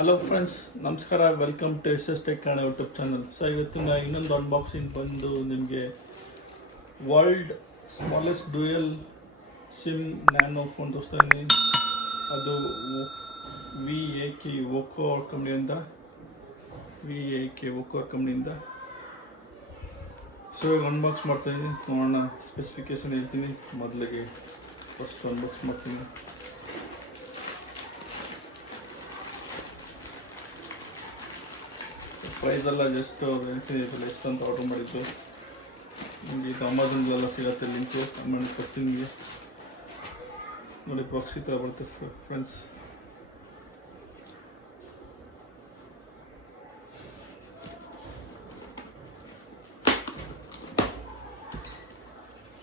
Hello friends, ನಮಸ್ಕಾರ. Welcome to S Tech Kannada YouTube channel. So ಇವತ್ತಿನ ಇನ್ನೊಂದು ಅನ್ಬಾಕ್ಸಿಂಗ್ ಬಂದು ನಿಮಗೆ world smallest dual SIM nano phone ತೋರಿಸ್ತಾ ಇದ್ದೀನಿ. ಅದು VAK ವೋಕೋ ಕಂಪ್ನಿಯಿಂದ ಸೊ ಈಗ ಅನ್ಬಾಕ್ಸ್ ಮಾಡ್ತಾಯಿದ್ದೀನಿ. ನೋಡೋಣ, ಸ್ಪೆಸಿಫಿಕೇಶನ್ ಹೇಳ್ತೀನಿ. ಮೊದಲಿಗೆ ಫಸ್ಟ್ ಅನ್ಬಾಕ್ಸ್ ಮಾಡ್ತೀನಿ. ಪ್ರೈಸ್ ಎಲ್ಲ ಜಸ್ಟ್ ಹೇಳ್ತೀನಿ, ಎಷ್ಟು ಅಂತ ಆರ್ಡರ್ ಮಾಡಿದ್ದು. ನಿಮಗೆ ಇದು ಅಮೆಝಾನ್ಗೆಲ್ಲ ಸಿಗುತ್ತೆ, ಲಿಂಕು ಮಾಡಿ ಕೊಡ್ತೀನಿ ನಿಮಗೆ. ನೋಡಿ, ಬಾಕ್ಸ್ ಈ ಥರ ಬರುತ್ತೆ ಫ್ರೆಂಡ್ಸ್.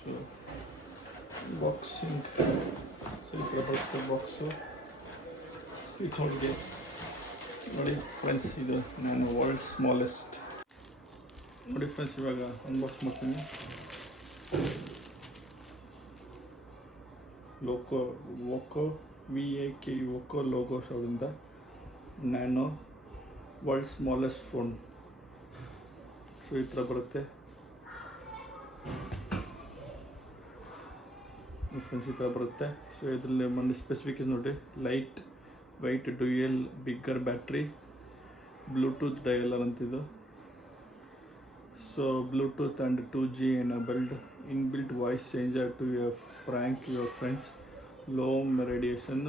ಸೊ ಬಾಕ್ಸಿಂಗ್ ಈ ಥರ ಬರುತ್ತೆ ಬಾಕ್ಸು. ಇದು ನೋಡಿ ಫ್ರೆಂಡ್ಸ್, ಇದು ನಾನು ವರ್ಲ್ಡ್ ಸ್ಮಾಲೆಸ್ಟ್. ನೋಡಿ ಫ್ರೆಂಡ್ಸ್, ಇವಾಗ ಅನ್ಬಾಕ್ಸ್ ಮಾಡ್ತೀನಿ. ವೋಕೋ VAK ವೋಕೋ ಲೋಗೋ ಶೋದಿಂದ nano world smallest phone. So ಈ ಥರ ಬರುತ್ತೆ ಫ್ರೆಂಡ್ಸ್, ಈ ಥರ ಬರುತ್ತೆ. ಸೊ ಇದರಲ್ಲಿ ಮಂದಿ ಸ್ಪೆಸಿಫಿಕೇಶನ್ ನೋಡಿ: light white dual bigger battery, bluetooth dialer ಅಂತಿದ್ದು. So bluetooth and 2G enabled, inbuilt voice changer to prank your friends, low radiation,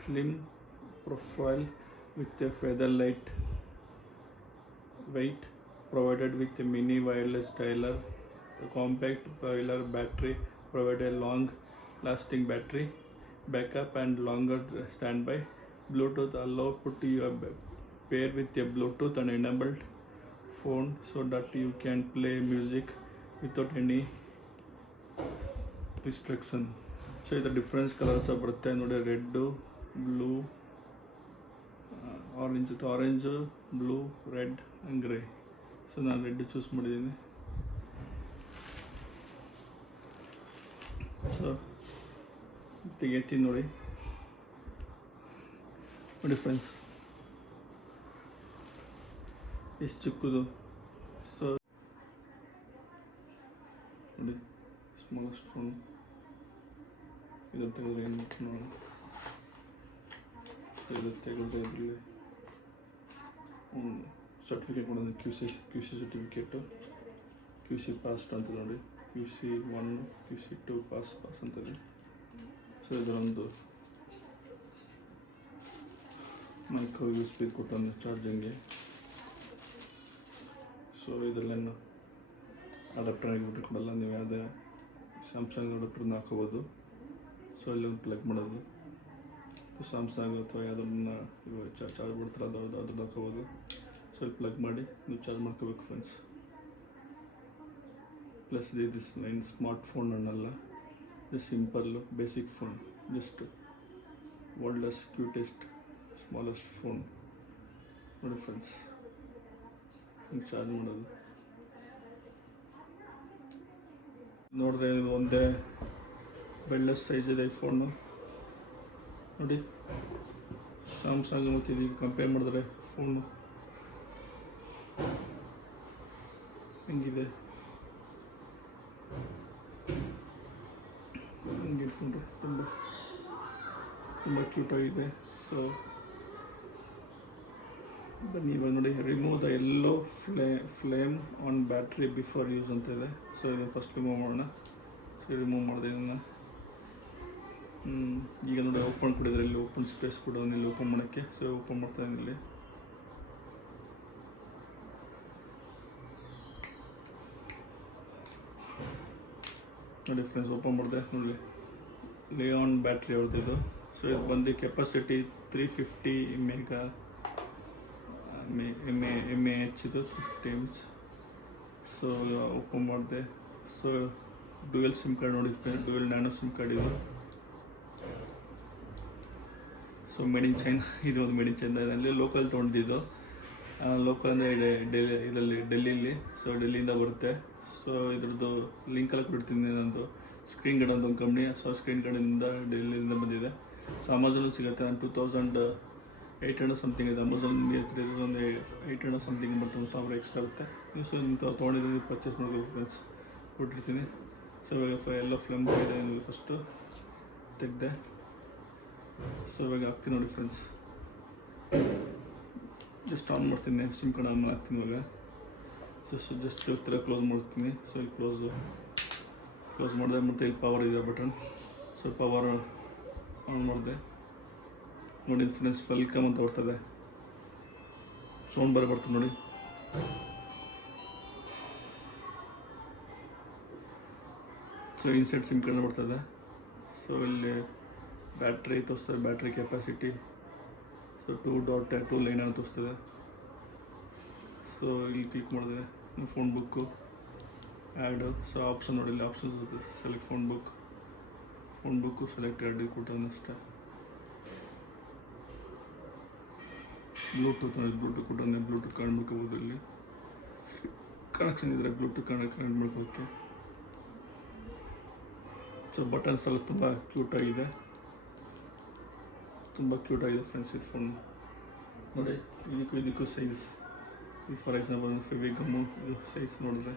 slim profile with a feather light weight, provided with a mini wireless dialer. The compact dialer battery provide a long lasting battery backup and longer standby. Bluetooth allow put your pair with a Bluetooth and enabled phone so that you can play music without any restriction. So the different colors ಬರುತ್ತೆ ನೋಡಿ: red, blue, orange, blue, red and grey. So ನಾನು red choose ಮಾಡಿದ್ದೀನಿ. So ತೆಗೆತೀನಿ ನೋಡಿ friends, ಎಷ್ಟು ಚಿಕ್ಕದು. So ನೋಡಿ, smallest phone. ಇದು ತೆಗೆದ್ರೆ ಏನು ನೋಡೋಣ. ಇದು ತೆಗೆದ್ರೆ ಇದರಲ್ಲಿ ಸರ್ಟಿಫಿಕೇಟ್ ಕೊಡೋದು, QC ಸರ್ಟಿಫಿಕೇಟು, QC ಪಾಸ್ಟ್ ಅಂತ ನೋಡಿ. QC1 QC2 ಪಾಸ್ ಅಂತದೆ. ಸೊ ಇದರೊಂದು ಮೈಕ್ರೋ USB ಕೊಟ್ಟೊಂದು ಚಾರ್ಜಿಂಗ್ಗೆ. ಸೊ ಇದರಲ್ಲೇನು ಅಡಾಪ್ಟರ್ ಆಗಿಬಿಟ್ಟು ಕೊಡಲ್ಲ, ನೀವು ಯಾವುದೇ ಸ್ಯಾಮ್ಸಂಗ್ ಅಡಾಪ್ಟರ್ನ ಹಾಕೋಬೋದು. ಸೊ ಇಲ್ಲಿ ಒಂದು ಪ್ಲಗ್ ಮಾಡೋದು, ಸ್ಯಾಮ್ಸಂಗ್ ಅಥವಾ ಯಾವುದನ್ನ ಚಾರ್ಜ್ ಬಿಡ್ತಾರೆ ಅದ್ರದ್ದು ಹಾಕೋಬೋದು. ಸೊ ಇಲ್ಲಿ ಪ್ಲಗ್ ಮಾಡಿ ನೀವು ಚಾರ್ಜ್ ಮಾಡ್ಕೋಬೇಕು ಫ್ರೆಂಡ್ಸ್. ಪ್ಲಸ್ ದಿಸ್ ಏನು ಸ್ಮಾರ್ಟ್ ಫೋನ್ ಅನ್ನಲ್ಲ, just simple basic phone, just world's cutest smallest phone. ನೋಡಿ ಫ್ರೆಂಡ್ಸ್, ಹಿಂಗೆ ಚಾರ್ಜ್ ಮಾಡೋದು ನೋಡಿದ್ರೆ ಒಂದೇ ಬೆಳ್ಳಸ್ ಸೈಜ್ ಇದೆ ಈ ಫೋನು. ನೋಡಿ, ಸ್ಯಾಮ್ಸಂಗ್ ಮತ್ತು ಇದೀಗ ಕಂಪೇರ್ ಮಾಡಿದ್ರೆ ಫೋನು ಹೆಂಗಿದೆ, ಹಿಂಗೆ ಇಟ್ಕೊಂಡ್ರೆ ತುಂಬ ಕ್ಯೂಟಾಗಿದೆ. ಸೊ ಬನ್ನಿ ಇವಾಗ ನೋಡಿ, remove the yellow flame on battery before use ಅಂತ ಇದೆ. ಸೊ ಇದು ಫಸ್ಟ್ ರಿಮೂವ್ ಮಾಡೋಣ. ಸೊ ರಿಮೂವ್ ಮಾಡಿದೆ ಇದನ್ನು. ಈಗ ನೋಡಿ, ಓಪನ್ ಕೊಡಿದ್ರೆ ಇಲ್ಲಿ ಓಪನ್ ಸ್ಪೇಸ್ ಕೊಡೋದು ಇಲ್ಲಿ ಓಪನ್ ಮಾಡೋಕ್ಕೆ. ಸೊ ಓಪನ್ ಮಾಡ್ತಾ ಇದ್ದೀನಿ ಇಲ್ಲಿ. ನೋಡಿ ಫ್ರೆಂಡ್ಸ್, ಓಪನ್ ಮಾಡಿದೆ ನೋಡಿ, ಲಿಯಾನ್ ಬ್ಯಾಟ್ರಿ ಅವ್ರದ್ದು. ಸೊ ಇದು ಬಂದು ಕೆಪಾಸಿಟಿ 350 mAh ಇದು 350 mAh. ಸೊ ಓಪನ್ ಮಾಡಿದೆ. ಸೊ ಡ್ಯೂಯಲ್ ಸಿಮ್ ಕಾರ್ಡ್ ನೋಡಿ, ಡ್ಯೂಯಲ್ ನ್ಯಾನೋ ಸಿಮ್ ಕಾರ್ಡ್ ಇದು. ಸೊ ಮೇಡ್ ಇನ್ ಚೈನಾ, ಇದು ಒಂದು ಮೇಡ್ ಇನ್ ಚೈನಾದಲ್ಲಿ ಲೋಕಲ್ ತೊಗೊಂಡಿದ್ದು. ಲೋಕಲ್ ಅಂದರೆ ಡೆಲ್ಲಿಲಿ. ಸೊ ಡೆಲ್ಲಿಯಿಂದ ಬರುತ್ತೆ. ಸೊ ಇದ್ರದ್ದು ಲಿಂಕೆಲ್ಲ ಕೊಡ್ತೀನಿ. ನಂದು ಸ್ಕ್ರೀನ್ ಗಾರ್ಡ್ ಅಂತ ಒಂದು ಕಂಪ್ನಿ. ಸೊ ಸ್ಕ್ರೀನ್ ಗಾರ್ಡಿಂದ ಡೆಲ್ಲಿಯಿಂದ ಬಂದಿದೆ. ಸೊ ಅಮೆಝಾನಲ್ಲಿ ಸಿಗುತ್ತೆ. ನಾನು 800 ಸಮಥಿಂಗ್ ಇದೆ. ಅಮೆಝಾನಲ್ಲಿ ಒಂದು 800 ಸಮಥಿಂಗ್ ಬರುತ್ತೆ, 1,000 ಎಕ್ಸ್ಟ್ರಾ ಆಗುತ್ತೆ. ನೀವು ಸೊ ಇಂಥ ತೊಗೊಂಡಿದ್ದೀನಿ ಪರ್ಚೇಸ್ ಮಾಡಬೇಕು ಫ್ರೆಂಡ್ಸ್, ಕೊಟ್ಟಿರ್ತೀನಿ. ಸೊ ಇವಾಗ ಎಲ್ಲ ಫ್ಲೇಮ್ ಇದೆ, ಫಸ್ಟು ತೆಗೆದೆ. ಸೊ ಇವಾಗ ಹಾಕ್ತೀನಿ ನೋಡಿ ಫ್ರೆಂಡ್ಸ್, ಜಸ್ಟ್ ಆನ್ ಮಾಡ್ತೀನಿ, ಸಿಮ್ ಕಾರ್ಡ್ ಆನ್ ಮಾಡ್ತೀನಿ. ಇವಾಗ ಜಸ್ಟ್ ಈ ಥರ ಕ್ಲೋಸ್ ಮಾಡ್ತೀನಿ. ಸೊ ಇಲ್ಲಿ ಕ್ಲೋಸ್ ಮಾಡಿದೆ. ಮತ್ತು ಇಲ್ಲಿ ಪವರ್ ಇದೆ ಬಟನ್. ಸೊ ಪವರ್ ಆನ್ ಮಾಡಿದೆ ನೋಡಿ ಫ್ರೆಂಡ್ಸ್, ವೆಲ್ಕಮ್ ಅಂತ ಬರ್ತದೆ, ಸೌಂಡ್ ಬರ್ತದೆ ನೋಡಿ. ಸೊ ಇನ್ಸೈಡ್ ಸಿಮ್ ಕಾರ್ಡ್ ಬರ್ತದೆ. ಸೊ ಇಲ್ಲಿ ಬ್ಯಾಟ್ರಿ ತೋರಿಸ್ತದೆ, ಬ್ಯಾಟ್ರಿ ಕೆಪಾಸಿಟಿ. ಸೊ 2.2 ಅಂತ ತೋರಿಸ್ತದೆ. ಸೊ ಇಲ್ಲಿ ಕ್ಲಿಕ್ ಮಾಡಿದೆ, phone book add. So option ನೋಡಿ, ಇಲ್ಲಿ ಆಪ್ಷನ್ಸ್ ಇರುತ್ತೆ. Select phone book select add ಕೊಟ್ಟರೆ ಅಷ್ಟೇ. ಬ್ಲೂಟೂತ್ ನೋಡಿ, ಬ್ಲೂಟೂತ್ ಕೊಟ್ಟರೆ ಬ್ಲೂಟೂತ್ ಕನೆಕ್ಟ್ ಮಾಡ್ಕೋಬೋದು. ಇಲ್ಲಿ ಕನೆಕ್ಷನ್ ಇದ್ದರೆ ಬ್ಲೂಟೂತ್ ಕನೆಕ್ಟ್ ಮಾಡ್ಕೊಳ್ಳೋಕ್ಕೆ. ಸೊ ಬಟನ್ಸ್ ಎಲ್ಲ ತುಂಬ ಕ್ಯೂಟಾಗಿದೆ ಫ್ರೆಂಡ್ಸ್. ಈ ಫೋನ್ ನೋಡಿ, ಇದಕ್ಕೂ ಸೈಜ್, ಇದು ಫಾರ್ ಎಕ್ಸಾಂಪಲ್ ಫೆವಿಗಮ್ಮು, ಇದು ಸೈಜ್ ನೋಡಿದ್ರೆ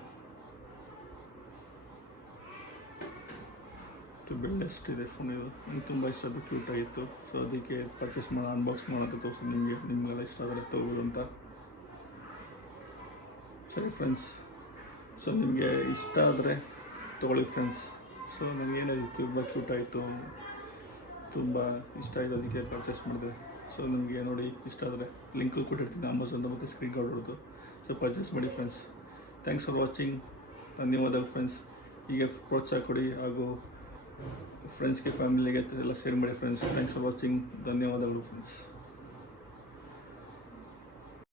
ಬೆಳ್ಳಷ್ಟಿದೆ ಫೋನ್. ಇದು ನನಗೆ ತುಂಬ ಇಷ್ಟ, ಅದು ಕ್ಯೂಟಾಗಿತ್ತು. ಸೊ ಅದಕ್ಕೆ ಪರ್ಚೇಸ್ ಮಾಡಿ ಅನ್ಬಾಕ್ಸ್ ಮಾಡೋಂತ ತೋರಿಸಿ ನಿಮಗೆಲ್ಲ ಇಷ್ಟ ಆದರೆ ತೊಗೊಳ್ಬೋದು ಅಂತ. ಸರಿ ಫ್ರೆಂಡ್ಸ್, ಸೊ ನಿಮಗೆ ಇಷ್ಟ ಆದರೆ ತೊಗೊಳ್ಳಿ ಫ್ರೆಂಡ್ಸ್. ಸೊ ನನಗೇನಿದೆ ತುಂಬ ಕ್ಯೂಟಾಯಿತು, ತುಂಬ ಇಷ್ಟ ಆಯಿತು, ಅದಕ್ಕೆ ಪರ್ಚೇಸ್ ಮಾಡಿದೆ. ಸೊ ನಿಮಗೆ ನೋಡಿ ಇಷ್ಟ ಆದರೆ ಲಿಂಕು ಕೊಟ್ಟಿರ್ತೀನಿ ಅಮೆಝಾನ್ದು ಮತ್ತು ಸ್ಕ್ರೀನ್ ಕಾರ್ಡ್ದು. ಸೊ ಪರ್ಚೇಸ್ ಮಾಡಿ ಫ್ರೆಂಡ್ಸ್. Thanks for watching. ಧನ್ಯವಾದಗಳು ಫ್ರೆಂಡ್ಸ್. ಹೀಗೆ ಪ್ರೋತ್ಸಾಹ ಕೊಡಿ ಹಾಗೂ ಫ್ರೆಂಡ್ಸ್ಗೆ, ಫ್ಯಾಮಿಲಿಗೆ ಎಲ್ಲ ಶೇರ್ ಮಾಡಿ ಫ್ರೆಂಡ್ಸ್. Thanks for watching. ಧನ್ಯವಾದಗಳು ಫ್ರೆಂಡ್ಸ್.